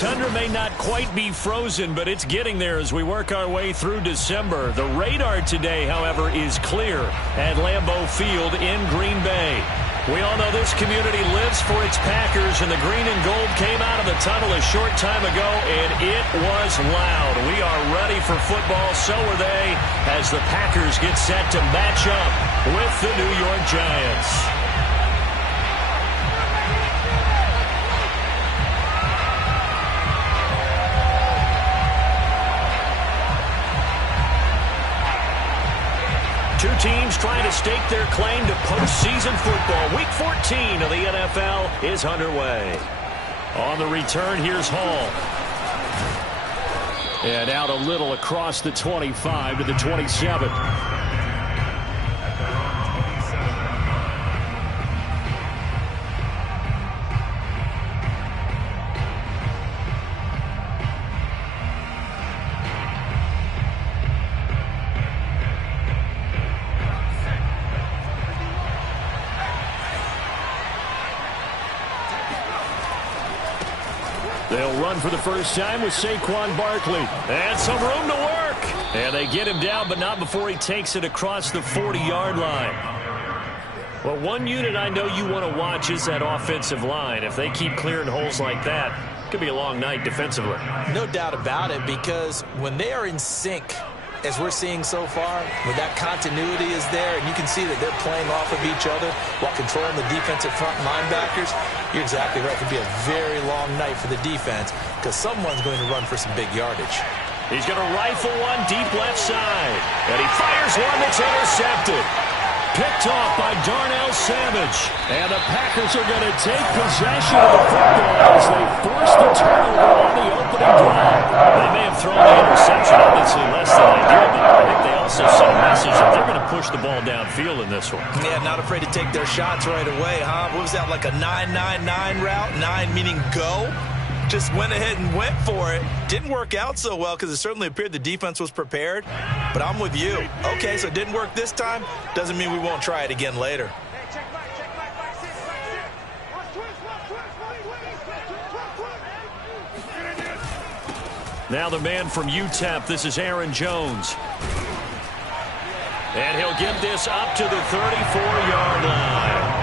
tundra may not quite be frozen, but it's getting there as we work our way through December. The radar today, however, is clear at Lambeau Field in Green Bay. We all know this community lives for its Packers, and the green and gold came out of the tunnel a short time ago, and it was loud. We are ready for football, so are they, as the Packers get set to match up with the New York Giants. Two teams trying to stake their claim to postseason football. Week 14 of the NFL is underway. On the return, here's Hall. And out a little across the 25 to the 27. They'll run for the first time with Saquon Barkley. And some room to work. And they get him down, but not before he takes it across the 40-yard line. Well, one unit I know you want to watch is that offensive line. If they keep clearing holes like that, it could be a long night defensively. No doubt about it, because when they are in sync, as we're seeing so far, when that continuity is there, and you can see that they're playing off of each other while controlling the defensive front linebackers, you're exactly right. It could be a very long night for the defense because someone's going to run for some big yardage. He's going to rifle one deep left side, and he fires one that's intercepted. Picked off by Darnell Savage. And the Packers are going to take possession of the football as they force the turnover on the opening drive. They may have thrown the interception, obviously less than ideal, but I think they also sent a message that they're going to push the ball downfield in this one. Yeah, not afraid to take their shots right away, huh? What was that, like a 9-9-9 route? 9 meaning go? Just went ahead and went for it. Didn't work out so well because it certainly appeared the defense was prepared. But I'm with you. Okay, so it didn't work this time. Doesn't mean we won't try it again later. Now the man from UTEP, this is Aaron Jones. And he'll get this up to the 34-yard line.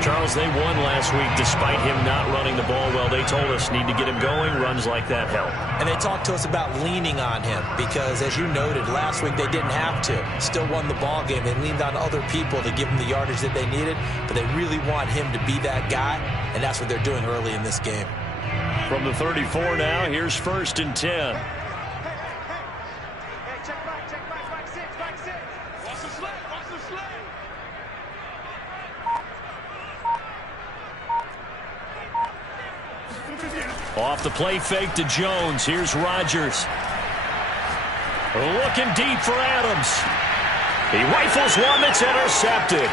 Charles, they won last week despite him not running the ball well. They told us need to get him going. Runs like that help. And they talked to us about leaning on him because, as you noted, last week they didn't have to. Still won the ball game. They leaned on other people to give them the yardage that they needed, but they really want him to be that guy, and that's what they're doing early in this game. From the 34 now, here's 1st and 10. Off the play fake to Jones. Here's Rodgers. Looking deep for Adams. He rifles one that's intercepted.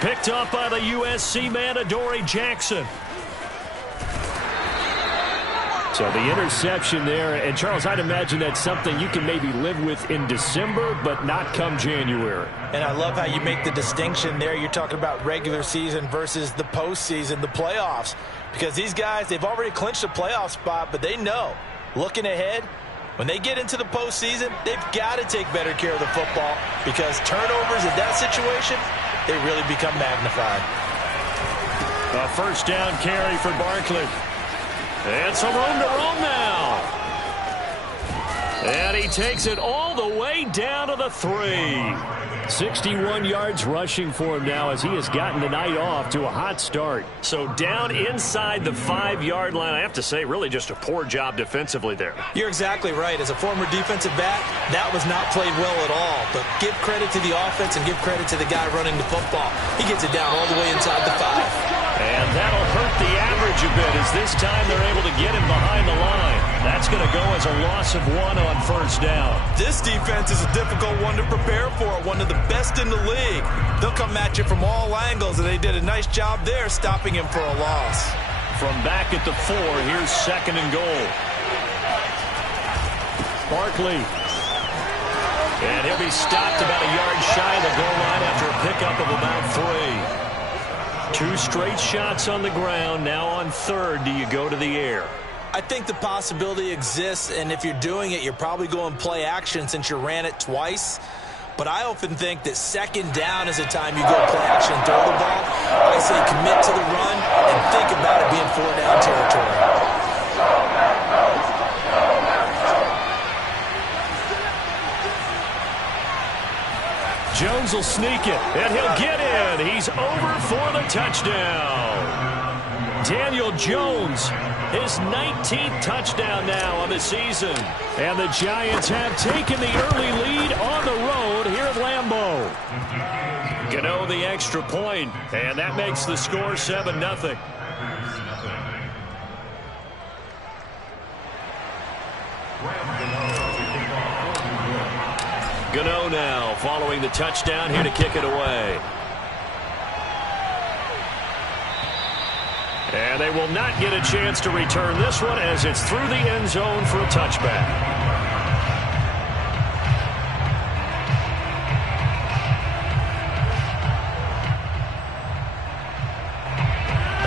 Picked up by the USC man, Adoree Jackson. So the interception there. And, Charles, I'd imagine that's something you can maybe live with in December, but not come January. And I love how you make the distinction there. You're talking about regular season versus the postseason, the playoffs. Because these guys, they've already clinched a playoff spot, but they know, looking ahead, when they get into the postseason, they've got to take better care of the football because turnovers in that situation, they really become magnified. A first down carry for Barkley. And some room to roam now. And he takes it all the way down to the 3. 61 yards rushing for him now as he has gotten the night off to a hot start. So down inside the 5-yard line. I have to say, really just a poor job defensively there. You're exactly right. As a former defensive back, that was not played well at all. But give credit to the offense and give credit to the guy running the football. He gets it down all the way inside the 5. And that'll hurt the average a bit as this time they're able to get him behind the line. That's going to go as a loss of 1 on first down. This defense is a difficult one to prepare for, one of the best in the league. They'll come at you from all angles, and they did a nice job there stopping him for a loss. From back at the 4, here's 2nd and goal. Barkley. And he'll be stopped about a yard shy of the goal line after a pickup of about 3. 2 straight shots on the ground. Now on 3rd, do you go to the air? I think the possibility exists, and if you're doing it, you're probably going play action since you ran it twice. But I often think that second down is a time you go play action and throw the ball. I say commit to the run and think about it being 4-down territory. Jones will sneak it, and he'll get in. He's over for the touchdown. Daniel Jones, his 19th touchdown now on the season. And the Giants have taken the early lead on the road here at Lambeau. Gano the extra point, and that makes the score 7-0. Gano now following the touchdown here to kick it away. And they will not get a chance to return this one as it's through the end zone for a touchback.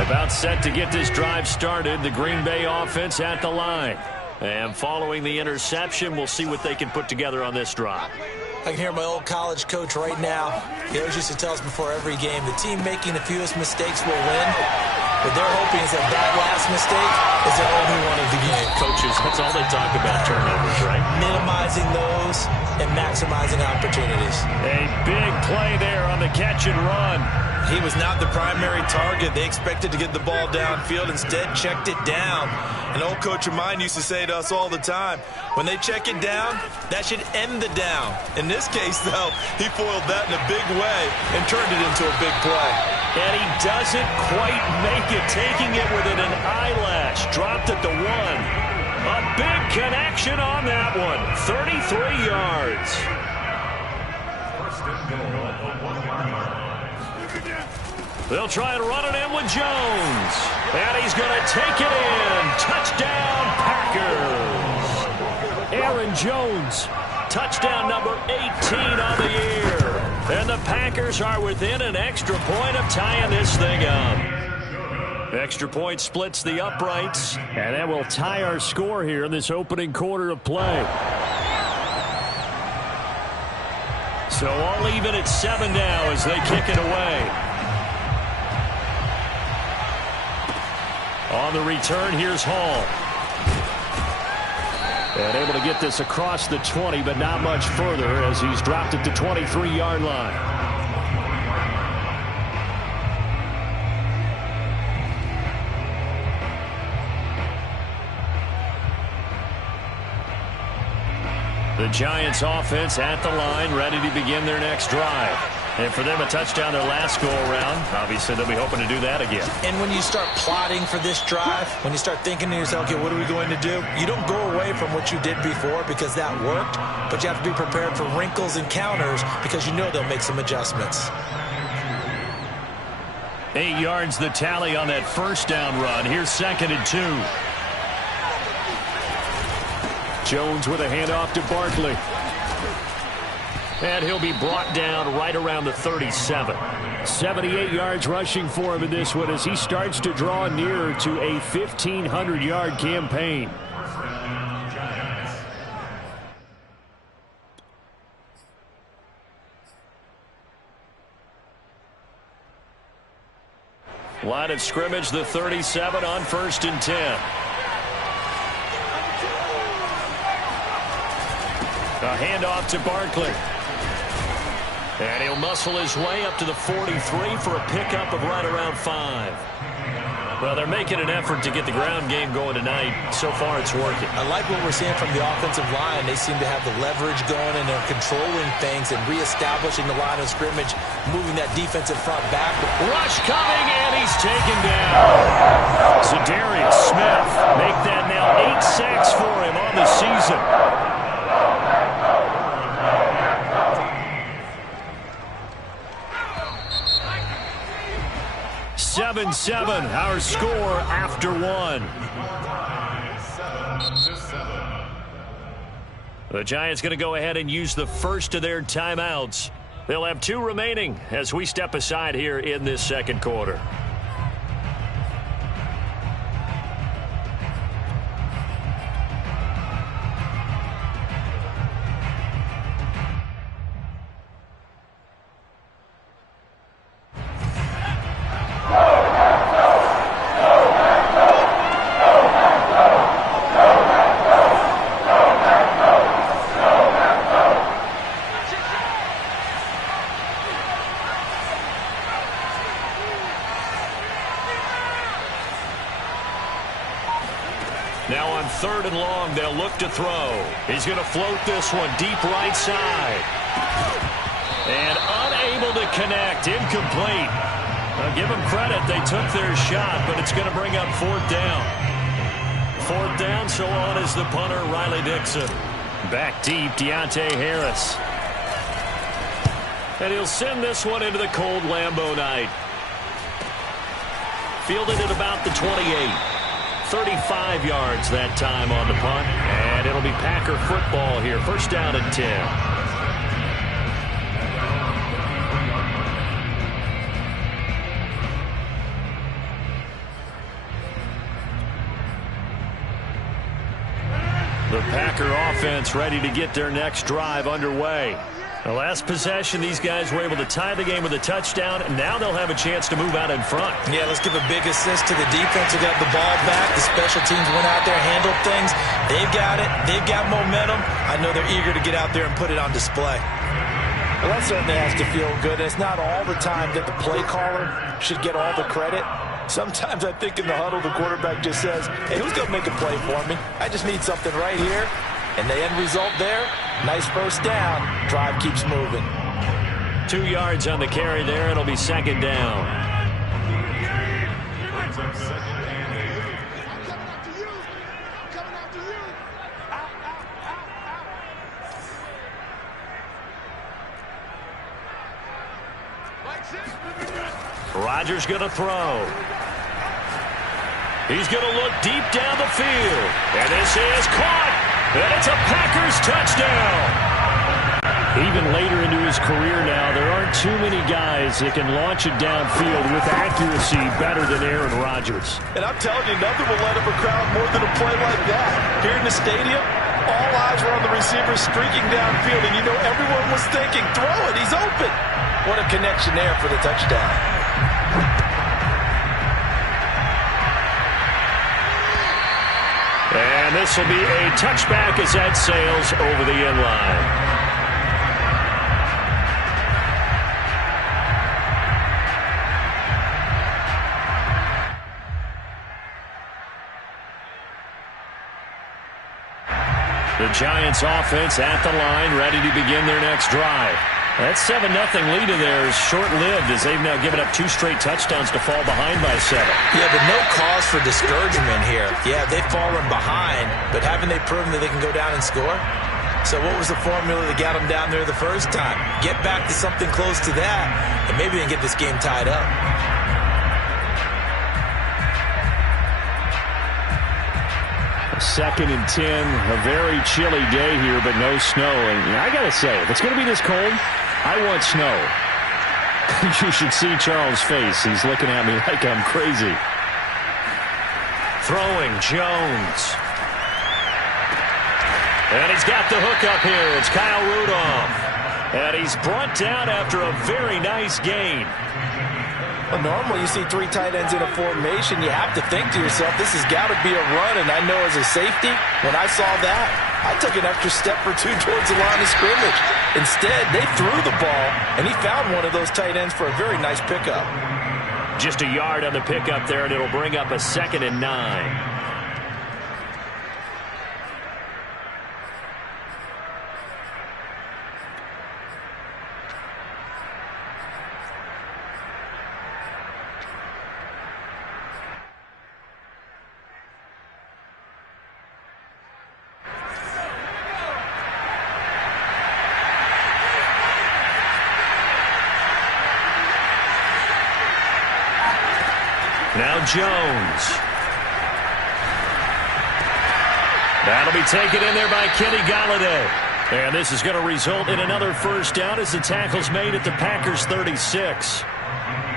About set to get this drive started, the Green Bay offense at the line. And following the interception, we'll see what they can put together on this drive. I can hear my old college coach right now. He always used to tell us before every game, the team making the fewest mistakes will win. What they're hoping is that last mistake is the only one of the game. Coaches, that's all they talk about, turnovers, right? Minimizing those and maximizing opportunities. A big play there on the catch and run. He was not the primary target. They expected to get the ball downfield. Instead, checked it down. An old coach of mine used to say to us all the time, when they check it down, that should end the down. In this case, though, he foiled that in a big way and turned it into a big play. And he doesn't quite make it, taking it within an eyelash. Dropped at the 1. A big connection on that one. 33 yards. They'll try and run it in with Jones. And he's going to take it in. Touchdown, Packers. Aaron Jones, touchdown number 18 on the year. And the Packers are within an extra point of tying this thing up. Extra point splits the uprights. And that will tie our score here in this opening quarter of play. So all even at 7 now as they kick it away. On the return, here's Hall. And able to get this across the 20, but not much further as he's dropped at the 23-yard line. The Giants offense at the line, ready to begin their next drive. And for them, a touchdown their last go-around. Obviously, they'll be hoping to do that again. And when you start plotting for this drive, when you start thinking to yourself, okay, what are we going to do? You don't go away from what you did before because that worked, but you have to be prepared for wrinkles and counters because you know they'll make some adjustments. 8 yards the tally on that first down run. Here's 2nd and 2. Jones with a handoff to Barkley. And he'll be brought down right around the 37. 78 yards rushing for him in this one as he starts to draw nearer to a 1,500-yard campaign. Line of scrimmage, the 37 on 1st and 10. A handoff to Barkley. And he'll muscle his way up to the 43 for a pickup of right around 5. Well, they're making an effort to get the ground game going tonight. So far, it's working. I like what we're seeing from the offensive line. They seem to have the leverage going, and they're controlling things and reestablishing the line of scrimmage, moving that defensive front back. Rush coming, and he's taken down. Za'Darius Smith make that now 8 sacks for him on the season. 7-7, our score after 1. The Giants going to go ahead and use the first of their timeouts. They'll have 2 remaining as we step aside here in this second quarter. on 3rd and long, they'll look to throw. He's going to float this one deep right side. And unable to connect. Incomplete. I'll give them credit. They took their shot, but it's going to bring up 4th down. 4th down, so on is the punter, Riley Dixon. Back deep, Deontay Harris. And he'll send this one into the cold Lambeau night. Fielded at about the 28. 35 yards that time on the punt. And it'll be Packer football here. 1st down and 10. The Packer offense ready to get their next drive underway. The last possession, these guys were able to tie the game with a touchdown, and now they'll have a chance to move out in front. Yeah, let's give a big assist to the defense who got the ball back. The special teams went out there, handled things. They've got it. They've got momentum. I know they're eager to get out there and put it on display. Well, that certainly has to feel good. And it's not all the time that the play caller should get all the credit. Sometimes I think in the huddle, the quarterback just says, hey, who's going to make a play for me? I just need something right here. And the end result there, nice 1st down. Drive keeps moving. 2 yards on the carry there. It'll be 2nd down. Rodgers going to throw. He's going to look deep down the field. And this is caught. And it's a Packers touchdown. Even later into his career now, there aren't too many guys that can launch it downfield with accuracy better than Aaron Rodgers. And I'm telling you, nothing will let up a crowd more than a play like that. Here in the stadium, all eyes were on the receiver streaking downfield, and you know everyone was thinking, throw it, he's open. What a connection there for the touchdown. And this will be a touchback as that sails over the end line. The Giants offense at the line, ready to begin their next drive. That 7-0 lead of theirs short-lived as they've now given up 2 straight touchdowns to fall behind by 7. Yeah, but no cause for discouragement here. Yeah, they've fallen behind, but haven't they proven that they can go down and score? So what was the formula that got them down there the first time? Get back to something close to that, and maybe they can get this game tied up. Second and 10, a very chilly day here, but no snow. And I got to say, if it's going to be this cold, I want snow. You should see Charles' face. He's looking at me like I'm crazy. Throwing, Jones. And he's got the hook up here. It's Kyle Rudolph. And he's brought down after a very nice gain. Well, normally you see 3 tight ends in a formation, you have to think to yourself, this has got to be a run. And I know as a safety, when I saw that, I took an extra step or 2 towards the line of scrimmage. Instead, they threw the ball, and he found one of those tight ends for a very nice pickup. Just a yard on the pickup there, and it'll bring up a 2nd and 9. Now Jones. That'll be taken in there by Kenny Golladay. And this is going to result in another 1st down as the tackle's made at the Packers 36.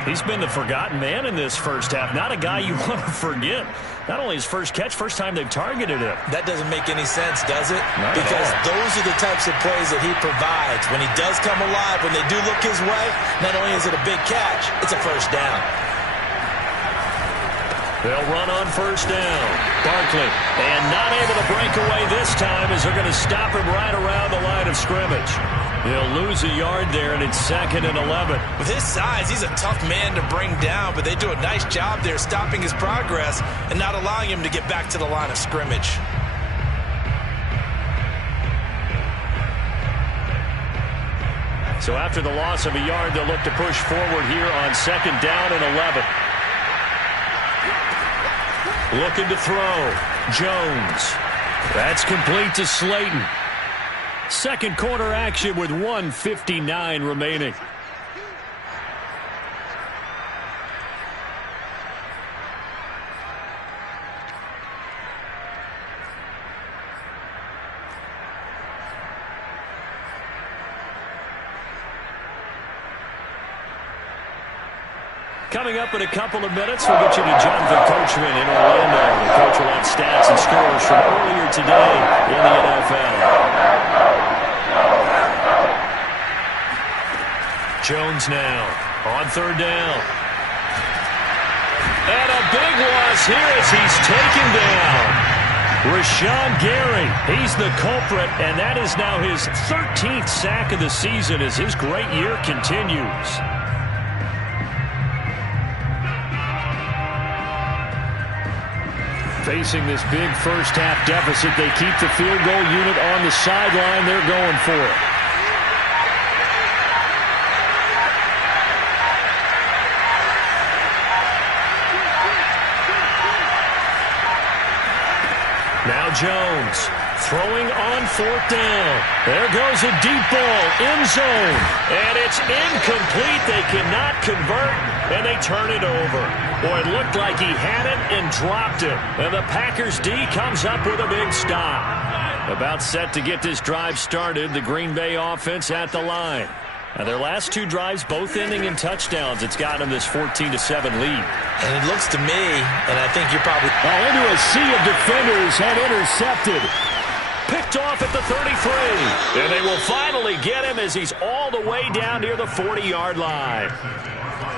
He's been the forgotten man in this first half. Not a guy you want to forget. Not only his first catch, first time they've targeted him. That doesn't make any sense, does it? Not because at all. Those are the types of plays that he provides. When he does come alive, when they do look his way, not only is it a big catch, it's a 1st down. They'll run on 1st down. Barkley, and not able to break away this time as they're going to stop him right around the line of scrimmage. He'll lose a yard there, and it's 2nd and 11. With his size, he's a tough man to bring down, but they do a nice job there stopping his progress and not allowing him to get back to the line of scrimmage. So after the loss of a yard, they'll look to push forward here on 2nd down and 11. Looking to throw. Jones. That's complete to Slayton. Second quarter action with 1:59 remaining. Coming up in a couple of minutes, we'll get you to Jonathan Coachman in Orlando. The coach will have stats and scores from earlier today in the NFL. Jones now on 3rd down. And a big loss here as he's taken down. Rashawn Gary, he's the culprit, and that is now his 13th sack of the season as his great year continues. Facing this big first-half deficit, they keep the field goal unit on the sideline. They're going for it. Now Jones throwing on 4th down. There goes a deep ball, end zone, and it's incomplete. They cannot convert, and they turn it over. Boy, it looked like he had it and dropped it. And the Packers D comes up with a big stop. About set to get this drive started, the Green Bay offense at the line. Now their last 2 drives both ending in touchdowns. It's gotten them this 14-7 lead. And it looks to me, and I think you're probably... into a sea of defenders and intercepted. Picked off at the 33. And they will finally get him as he's all the way down near the 40-yard line.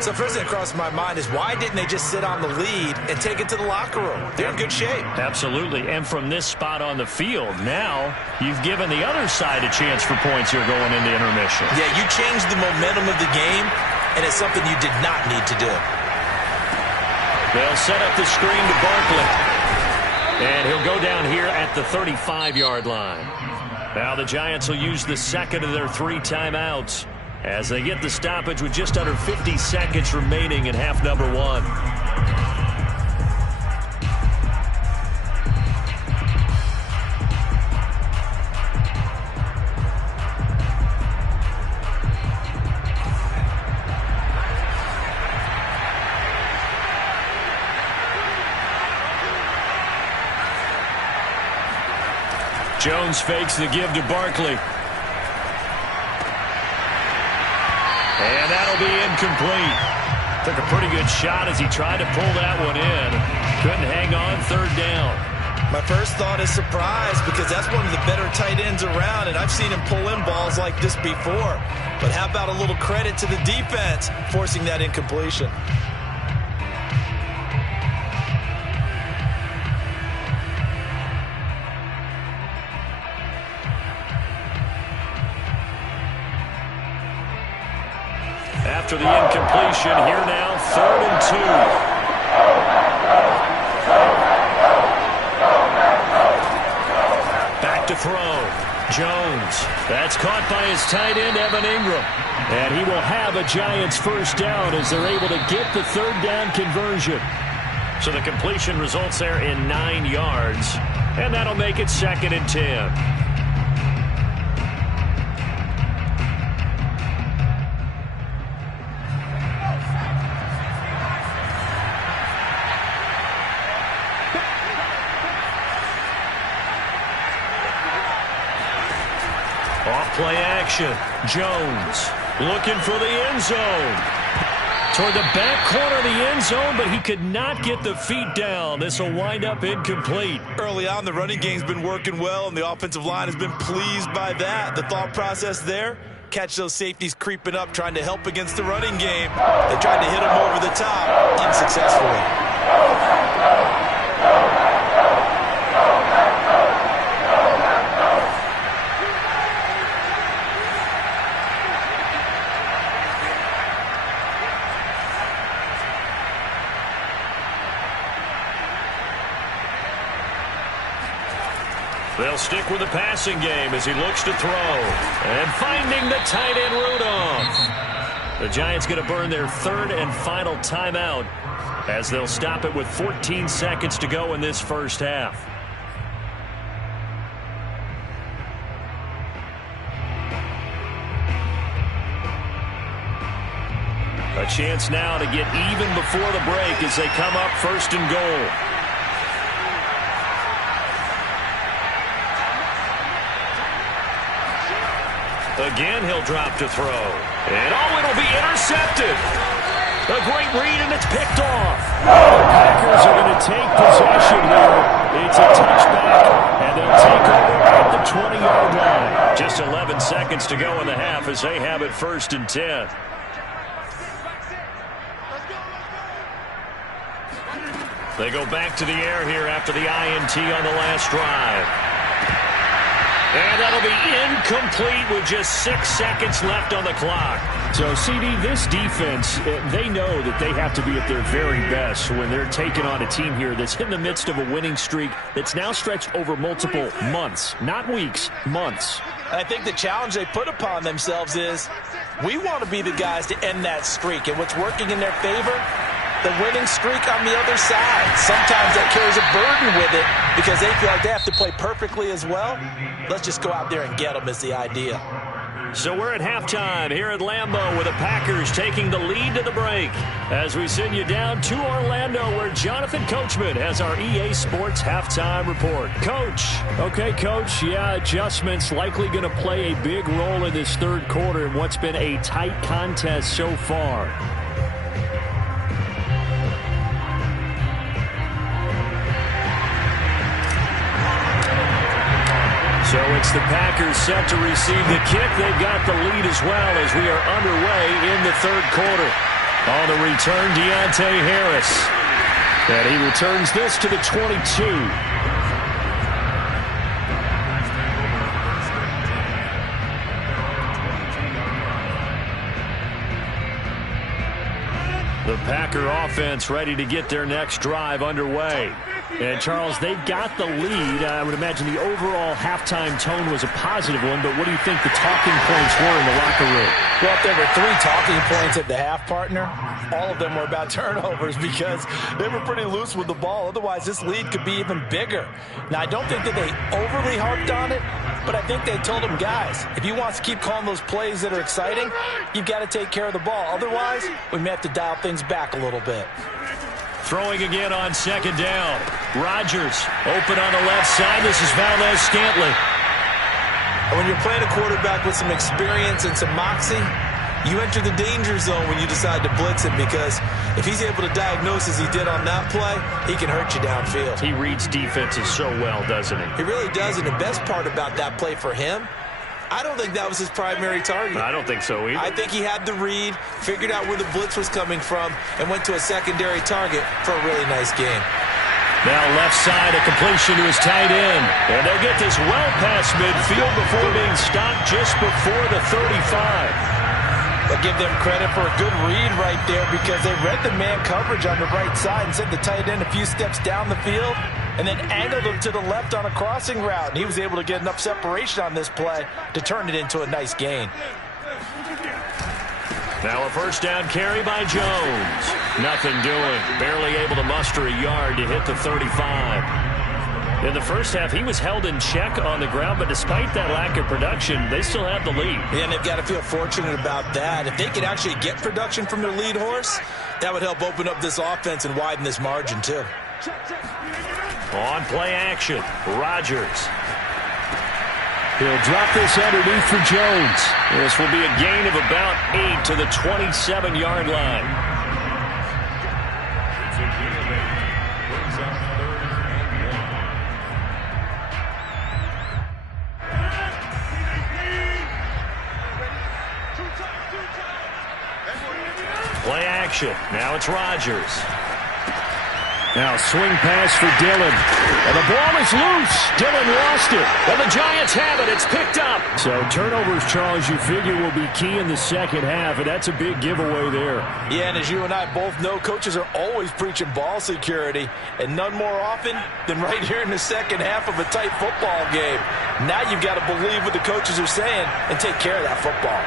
So first thing that crossed my mind is why didn't they just sit on the lead and take it to the locker room? They're in good shape. Absolutely. And from this spot on the field, now you've given the other side a chance for points here going into intermission. Yeah, you changed the momentum of the game, and it's something you did not need to do. They'll set up the screen to Barkley. And he'll go down here at the 35-yard line. Now the Giants will use the second of their 3 timeouts as they get the stoppage with just under 50 seconds remaining in half number 1. Jones fakes the give to Barkley. And that'll be incomplete. Took a pretty good shot as he tried to pull that one in. Couldn't hang on 3rd down. My first thought is surprise because that's one of the better tight ends around, and I've seen him pull in balls like this before. But how about a little credit to the defense forcing that incompletion? After the incompletion, here now, 3rd and 2. Back to throw. Jones. That's caught by his tight end, Evan Ingram. And he will have a Giants first down as they're able to get the 3rd down conversion. So the completion results there in 9 yards. And that'll make it 2nd and 10. Play action. Jones looking for the end zone. Toward the back corner of the end zone, but he could not get the feet down. This will wind up incomplete. Early on, the running game's been working well, and the offensive line has been pleased by that. The thought process there, catch those safeties creeping up, trying to help against the running game. They tried to hit him over the top unsuccessfully. They'll stick with the passing game as he looks to throw. And finding the tight end Rudolph. The Giants going to burn their third and final timeout as they'll stop it with 14 seconds to go in this first half. A chance now to get even before the break as they come up first and goal. Again, he'll drop to throw. And it'll be intercepted. A great read, and it's picked off. The Packers are going to take possession here. It's a touchback, and they'll take over at the 20-yard line. Just 11 seconds to go in the half as they have it first and 10. They go back to the air here after the INT on the last drive. And that'll be incomplete with just 6 seconds left on the clock. So, CD, this defense, they know that they have to be at their very best when they're taking on a team here that's in the midst of a winning streak that's now stretched over multiple months, not weeks, months. I think the challenge they put upon themselves is we want to be the guys to end that streak. And what's working in their favor? The winning streak on the other side. Sometimes that carries a burden with it because they feel like they have to play perfectly as well. Let's just go out there and get them is the idea. So we're at halftime here at Lambeau with the Packers taking the lead to the break as we send you down to Orlando where Jonathan Coachman has our EA Sports halftime report. Coach. Okay, Coach. Yeah, adjustments likely going to play a big role in this third quarter in what's been a tight contest so far. So it's the Packers set to receive the kick. They've got the lead as well as we are underway in the third quarter. On the return, Deontay Harris. And he returns this to the 22. The Packer offense ready to get their next drive underway. And, Charles, they've got the lead. I would imagine the overall halftime tone was a positive one, but what do you think the talking points were in the locker room? Well, if there were 3 talking points at the half, partner, all of them were about turnovers because they were pretty loose with the ball. Otherwise, this lead could be even bigger. Now, I don't think that they overly harped on it, but I think they told them, guys, if you want to keep calling those plays that are exciting, you've got to take care of the ball. Otherwise, we may have to dial things back a little bit. Throwing again on second down. Rodgers open on the left side. This is Valdes-Scantling. When you're playing a quarterback with some experience and some moxie, you enter the danger zone when you decide to blitz him because if he's able to diagnose as he did on that play, he can hurt you downfield. He reads defenses so well, doesn't he? He really does, and the best part about that play for him, I don't think that was his primary target. I don't think so either. I think he had the read, figured out where the blitz was coming from, and went to a secondary target for a really nice game. Now left side, a completion to his tight end. And they'll get this well past midfield before being stopped just before the 35. I'll give them credit for a good read right there because they read the man coverage on the right side and sent the tight end a few steps down the field and then angled him to the left on a crossing route. And he was able to get enough separation on this play to turn it into a nice gain. Now a first down carry by Jones. Nothing doing. Barely able to muster a yard to hit the 35. In the first half, he was held in check on the ground, but despite that lack of production, they still have the lead. Yeah, and they've got to feel fortunate about that. If they could actually get production from their lead horse, that would help open up this offense and widen this margin, too. On play action, Rodgers. He'll drop this underneath for Jones. This will be a gain of about 8 to the 27-yard line. Play action. Now it's Rodgers. Now swing pass for Dillon. And the ball is loose. Dillon lost it. And the Giants have it. It's picked up. So turnovers, Charles, you figure will be key in the second half, and that's a big giveaway there. Yeah, and as you and I both know, coaches are always preaching ball security, and none more often than right here in the second half of a tight football game. Now you've got to believe what the coaches are saying and take care of that football.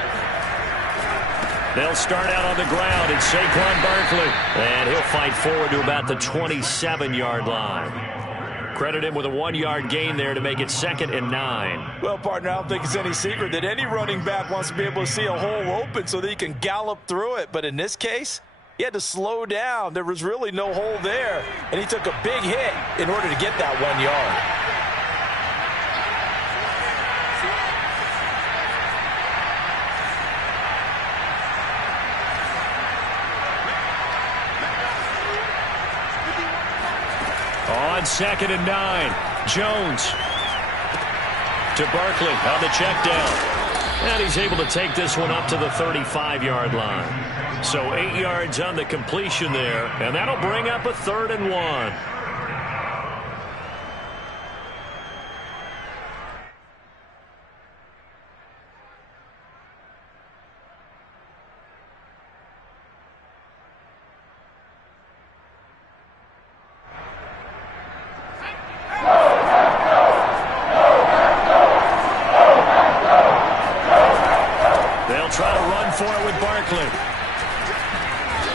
They'll start out on the ground, and Saquon Barkley. And he'll fight forward to about the 27-yard line. Credit him with a 1-yard gain there to make it 2nd and 9. Well, partner, I don't think it's any secret that any running back wants to be able to see a hole open so that he can gallop through it. But in this case, he had to slow down. There was really no hole there, and he took a big hit in order to get that 1 yard. On 2nd and 9, Jones to Barkley on the check down. And he's able to take this one up to the 35-yard line. So 8 yards on the completion there, and that'll bring up a 3rd and 1.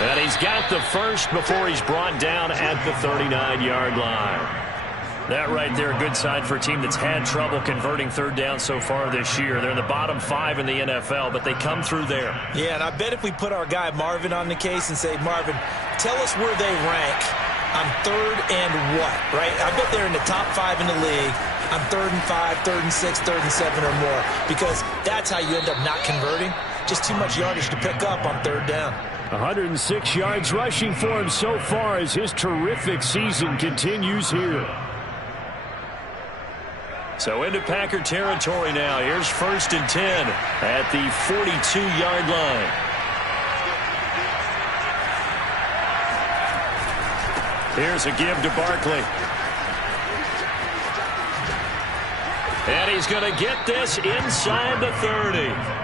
And he's got the first before he's brought down at the 39-yard line. That right there, a good sign for a team that's had trouble converting third down so far this year. They're in the bottom 5 in the NFL, but they come through there. Yeah, and I bet if we put our guy Marvin on the case and say, Marvin, tell us where they rank on 3rd and what, right? I bet they're in the top 5 in the league on 3rd and 5, 3rd and 6, 3rd and 7 or more, because that's how you end up not converting. Just too much yardage to pick up on 3rd down. 106 yards rushing for him so far as his terrific season continues here. So into Packer territory now. Here's 1st and 10 at the 42-yard line. Here's a give to Barkley. And he's going to get this inside the 30.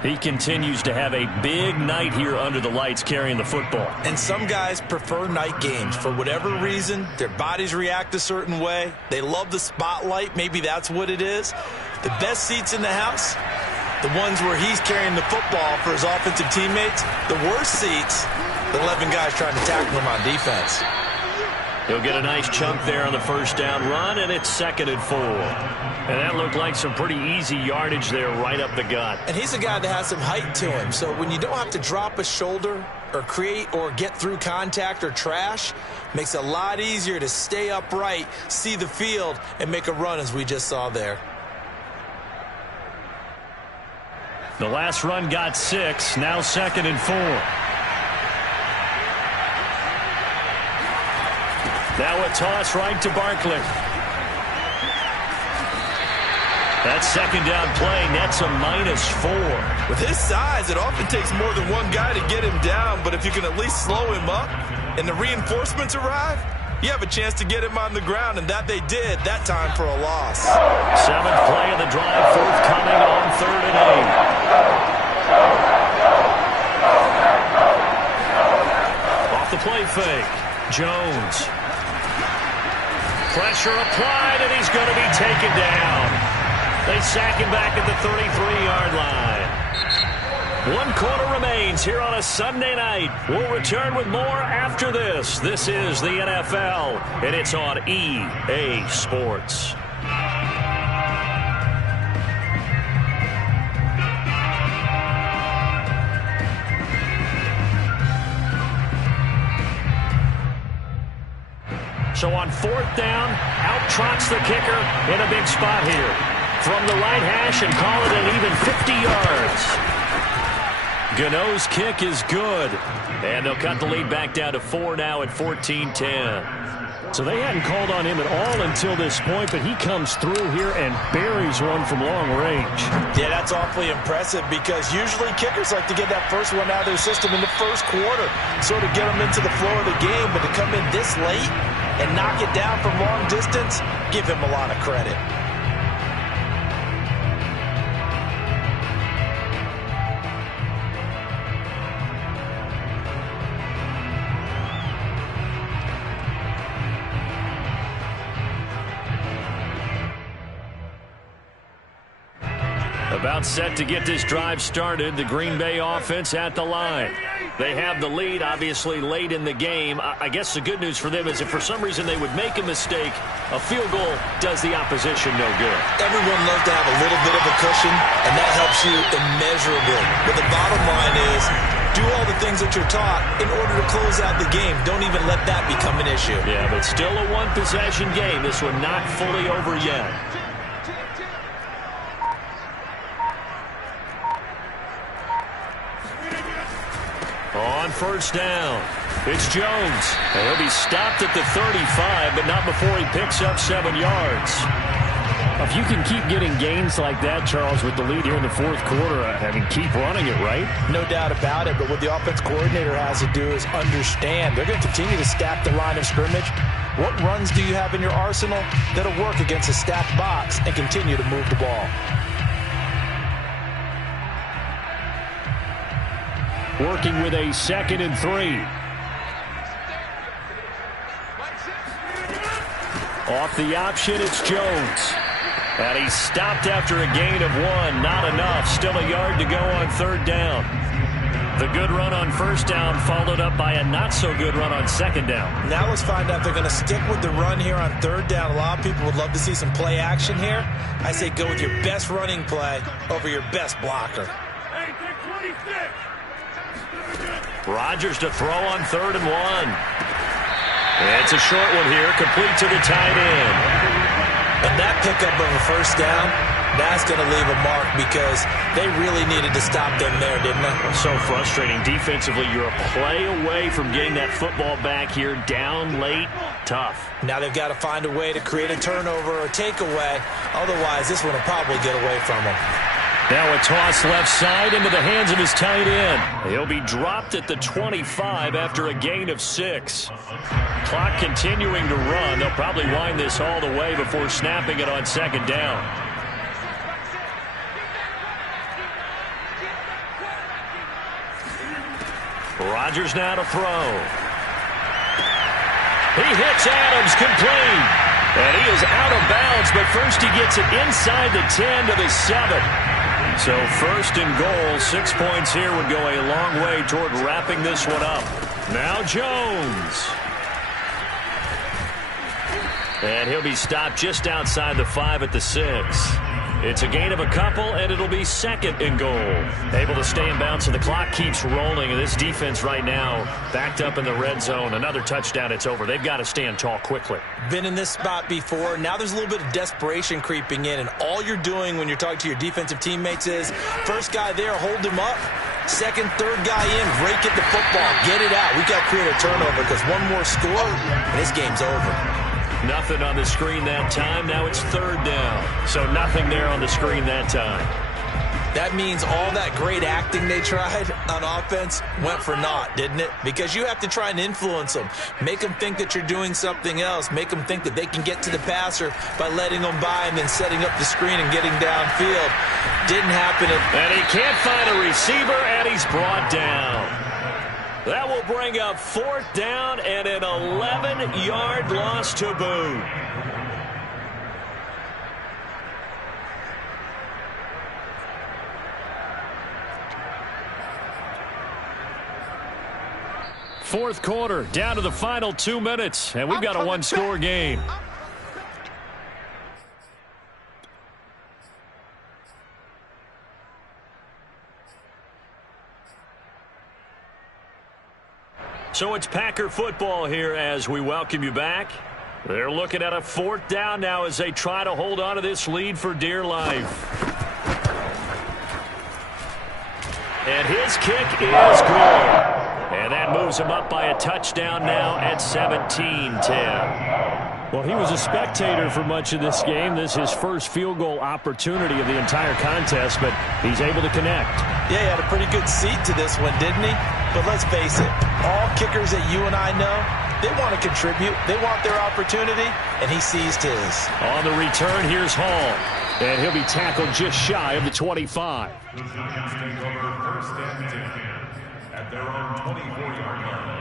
He continues to have a big night here under the lights carrying the football. And some guys prefer night games. For whatever reason, their bodies react a certain way. They love the spotlight. Maybe that's what it is. The best seats in the house, the ones where he's carrying the football for his offensive teammates. The worst seats, the 11 guys trying to tackle him on defense. He'll get a nice chunk there on the 1st down run, and it's 2nd and 4. And that looked like some pretty easy yardage there right up the gut. And he's a guy that has some height to him. So when you don't have to drop a shoulder or create or get through contact or trash, makes it a lot easier to stay upright, see the field, and make a run as we just saw there. The last run got 6, now 2nd and 4. Now a toss right to Barkley. That 2nd down play nets a -4. With his size, it often takes more than one guy to get him down, but if you can at least slow him up and the reinforcements arrive, you have a chance to get him on the ground, and that they did that time for a loss. 7th play of the drive, forthcoming on 3rd and 8. Off the play fake, Jones. Pressure applied, and he's going to be taken down. They sack him back at the 33-yard line. 1 quarter remains here on a Sunday night. We'll return with more after this. This is the NFL, and it's on EA Sports. So on 4th down, out trots the kicker in a big spot here. From the right hash and call it an even 50 yards. Gano's kick is good. And they'll cut the lead back down to 4 now at 14-10. So they hadn't called on him at all until this point, but he comes through here and buries one from long range. Yeah, that's awfully impressive because usually kickers like to get that first one out of their system in the first quarter, sort of get them into the flow of the game, but to come in this late and knock it down from long distance, give him a lot of credit. About set to get this drive started, the Green Bay offense at the line. They have the lead, obviously, late in the game. I guess the good news for them is if for some reason they would make a mistake, a field goal does the opposition no good. Everyone loves to have a little bit of a cushion, and that helps you immeasurably. But the bottom line is, do all the things that you're taught in order to close out the game. Don't even let that become an issue. Yeah, but still a one-possession game. This one not fully over yet. On first down, it's Jones. He'll be stopped at the 35, but not before he picks up 7 yards. If you can keep getting gains like that, Charles, with the lead here in the fourth quarter, keep running it, right? No doubt about it, but what the offense coordinator has to do is understand. They're going to continue to stack the line of scrimmage. What runs do you have in your arsenal that'll work against a stacked box and continue to move the ball? Working with a 2nd and 3. Off the option, it's Jones. And he's stopped after a gain of 1. Not enough. Still a yard to go on 3rd down. The good run on 1st down followed up by a not-so-good run on 2nd down. Now let's find out if they're going to stick with the run here on 3rd down. A lot of people would love to see some play action here. I say go with your best running play over your best blocker. Rodgers to throw on 3rd and 1. It's a short one here, complete to the tight end. And that pickup of a 1st down, that's going to leave a mark because they really needed to stop them there, didn't they? So frustrating. Defensively, you're a play away from getting that football back here, down late, tough. Now they've got to find a way to create a turnover or takeaway. Otherwise, this one will probably get away from them. Now a toss left side into the hands of his tight end. He'll be dropped at the 25 after a gain of 6. Clock continuing to run. They'll probably wind this all the way before snapping it on 2nd down. Rodgers now to throw. He hits Adams complete. And he is out of bounds, but first he gets it inside the 10 to the 7. So 1st and goal, 6 points here would go a long way toward wrapping this one up. Now Jones. And he'll be stopped just outside the 5 at the 6. It's a gain of a couple, and it'll be 2nd and goal. Able to stay in bounds, so the clock keeps rolling. And this defense right now backed up in the red zone. Another touchdown, it's over. They've got to stand tall quickly. Been in this spot before. Now there's a little bit of desperation creeping in, and all you're doing when you're talking to your defensive teammates is first guy there, hold him up. 2nd, 3rd guy in, rake at the football. Get it out. We've got to create a turnover because one more score, and this game's over. Nothing on the screen that time. Now it's 3rd down. So nothing there on the screen that time. That means all that great acting they tried on offense went for naught, didn't it? Because you have to try and influence them. Make them think that you're doing something else. Make them think that they can get to the passer by letting them by and then setting up the screen and getting downfield. Didn't happen. And he can't find a receiver, and he's brought down. That will bring up 4th down and an 11-yard loss to boot. Fourth quarter, down to the final 2 minutes, and we've got a one-score game. So it's Packer football here as we welcome you back. They're looking at a 4th down now as they try to hold on to this lead for dear life. And his kick is good. And that moves him up by a touchdown now at 17-10. Well, he was a spectator for much of this game. This is his first field goal opportunity of the entire contest, but he's able to connect. Yeah, he had a pretty good seat to this one, didn't he? But let's face it, all kickers that you and I know, they want to contribute. They want their opportunity, and he seized his. On the return, here's Hall. And he'll be tackled just shy of the 25. The Giants take over first and 10 at their own 24-yard line.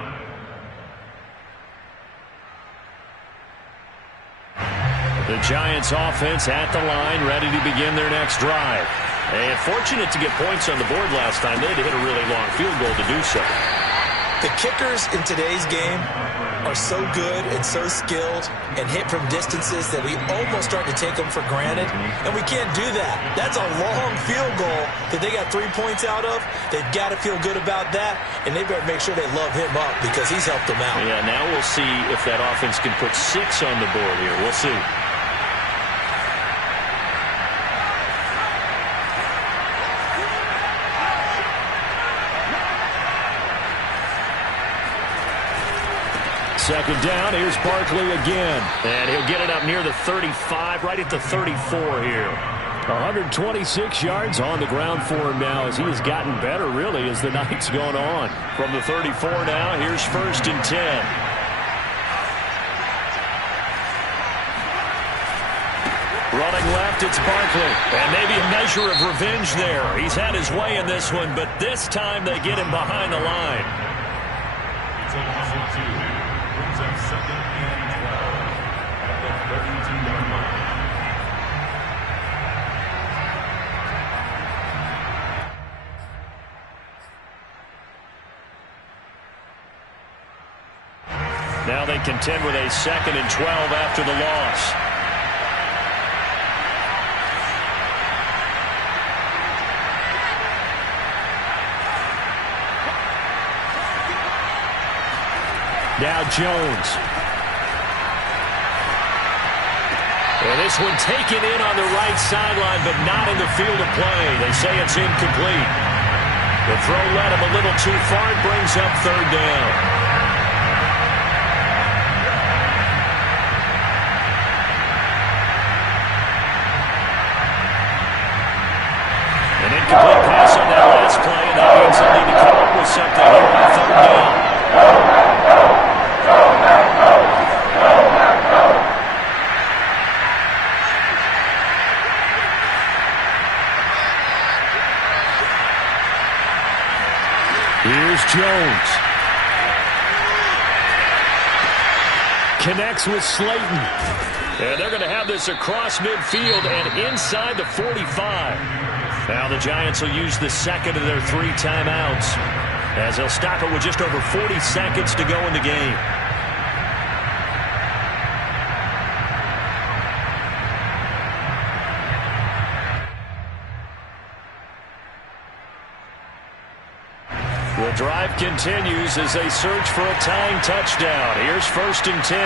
The Giants offense at the line, ready to begin their next drive. And fortunate to get points on the board last time. They had to hit a really long field goal to do so. The kickers in today's game are so good and so skilled and hit from distances that we almost start to take them for granted. And we can't do that. That's a long field goal that they got 3 points out of. They've got to feel good about that, and they better make sure they love him up because he's helped them out. Yeah, now we'll see if that offense can put 6 on the board here. We'll see. Second down, here's Barkley again. And he'll get it up near the 35, right at the 34 here. 126 yards on the ground for him now as he has gotten better, really, as the night's gone on. From the 34 now, here's first and 10. Running left, it's Barkley. And maybe a measure of revenge there. He's had his way in this one, but this time they get him behind the line. It's a loss of 2. Brings up second and 12 at the 32-yard line. Now they contend with a second and 12 after the loss. Now Jones. And this one taken in on the right sideline, but not in the field of play. They say it's incomplete. The throw led him a little too far. It brings up third down. An incomplete pass on that last play, and that means they'll need to come up with something here on third down. Here's Jones. Connects with Slayton. And they're going to have this across midfield and inside the 45. Now the Giants will use the second of their 3 timeouts as they'll stop it with just over 40 seconds to go in the game. The drive continues as they search for a tying touchdown. Here's first and 10.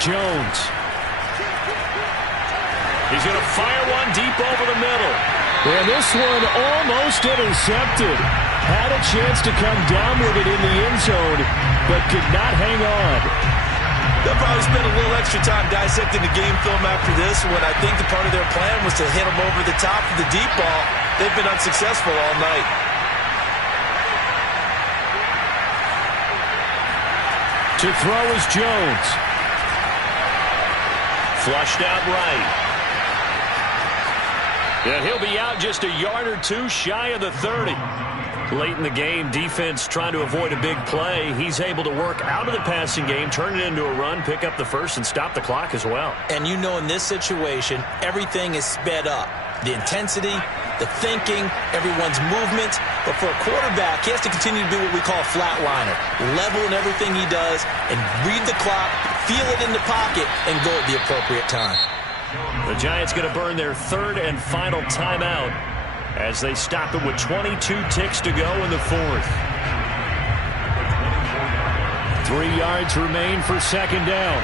Jones. He's going to fire one deep over the middle. And this one almost intercepted. Had a chance to come down with it in the end zone, but could not hang on. They'll probably spend a little extra time dissecting the game film after this when I think the part of their plan was to hit them over the top of the deep ball. They've been unsuccessful all night. To throw is Jones. Flushed out right. And he'll be out just a yard or two shy of the 30. Late in the game, defense trying to avoid a big play. He's able to work out of the passing game, turn it into a run, pick up the first, and stop the clock as well. And you know in this situation, everything is sped up. The intensity, the thinking, everyone's movement. But for a quarterback, he has to continue to do what we call a flatliner. Level in everything he does and read the clock, feel it in the pocket, and go at the appropriate time. The Giants going to burn their third and final timeout as they stop it with 22 ticks to go in the fourth. 3 yards remain for second down.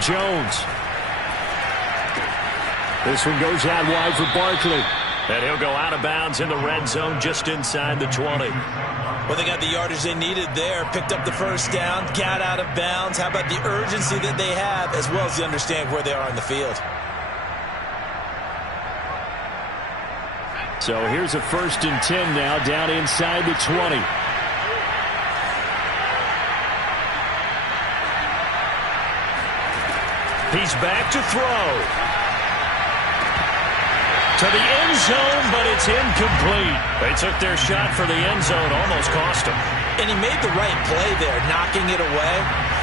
Jones. This one goes out wide for Barkley. And he'll go out of bounds in the red zone just inside the 20. Well, they got the yardage they needed there. Picked up the first down, got out of bounds. How about the urgency that they have, as well as the understand where they are in the field? So here's a 1st and 10 now, down inside the 20. He's back to throw. To the end zone, but it's incomplete. They took their shot for the end zone, almost cost him. And he made the right play there, knocking it away.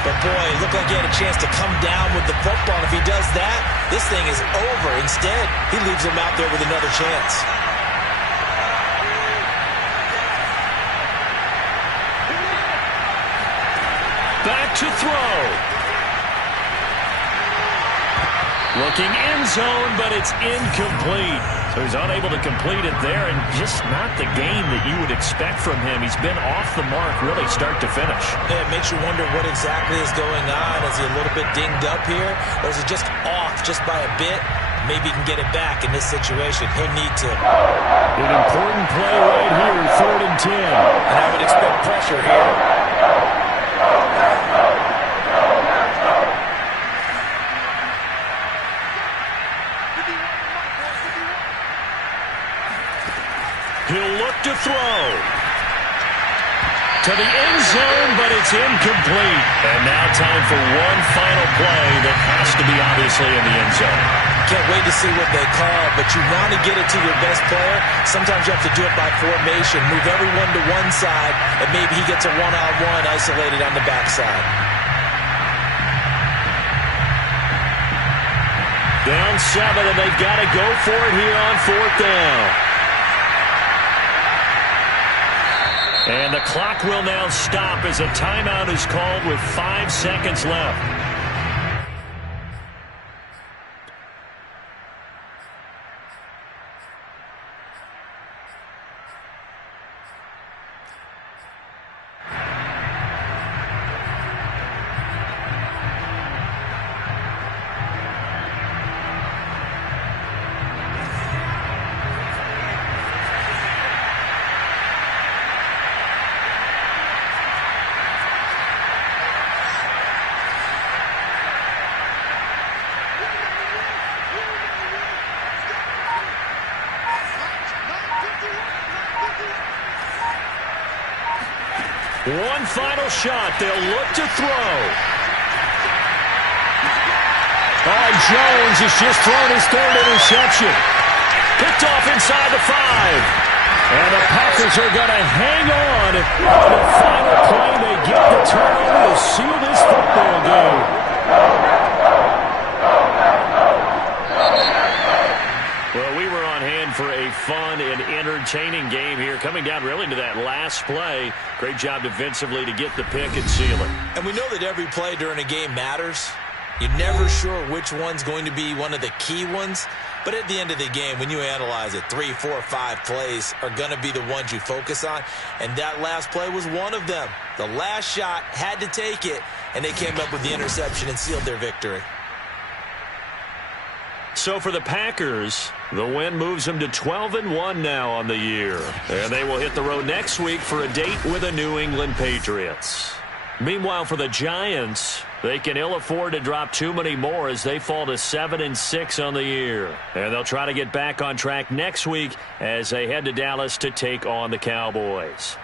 But, boy, it looked like he had a chance to come down with the football. And if he does that, this thing is over. Instead, he leaves him out there with another chance. Back to throw. Looking end zone, but it's incomplete. So he's unable to complete it there, and just not the game that you would expect from him. He's been off the mark really start to finish. Yeah, it makes you wonder what exactly is going on. Is he a little bit dinged up here, or is it just off just by a bit? Maybe he can get it back in this situation. He'll need to. An important play right here, 3rd and 10. And I would expect pressure here. He'll look to throw. To the end zone, but it's incomplete. And now time for one final play that has to be obviously in the end zone. Can't wait to see what they call, but you want to get it to your best player. Sometimes you have to do it by formation. Move everyone to one side, and maybe he gets a one-on-one isolated on the backside. Down 7, and they've got to go for it here on 4th down. And the clock will now stop as a timeout is called with 5 seconds left. One final shot. They'll look to throw. Oh, Jones has just thrown his 3rd interception. Picked off inside the 5. And the Packers are going to hang on the final play. They get the turnover to seal this football game. Well, we were on hand for a fun and entertaining game here. Coming down really to that last play. Great job defensively to get the pick and seal it. And we know that every play during a game matters. You're never sure which one's going to be one of the key ones. But at the end of the game, when you analyze it, 3, 4, 5 plays are going to be the ones you focus on. And that last play was one of them. The last shot had to take it, and they came up with the interception and sealed their victory. So for the Packers, the win moves them to 12-1 now on the year. And they will hit the road next week for a date with the New England Patriots. Meanwhile, for the Giants, they can ill afford to drop too many more as they fall to 7-6 on the year. And they'll try to get back on track next week as they head to Dallas to take on the Cowboys.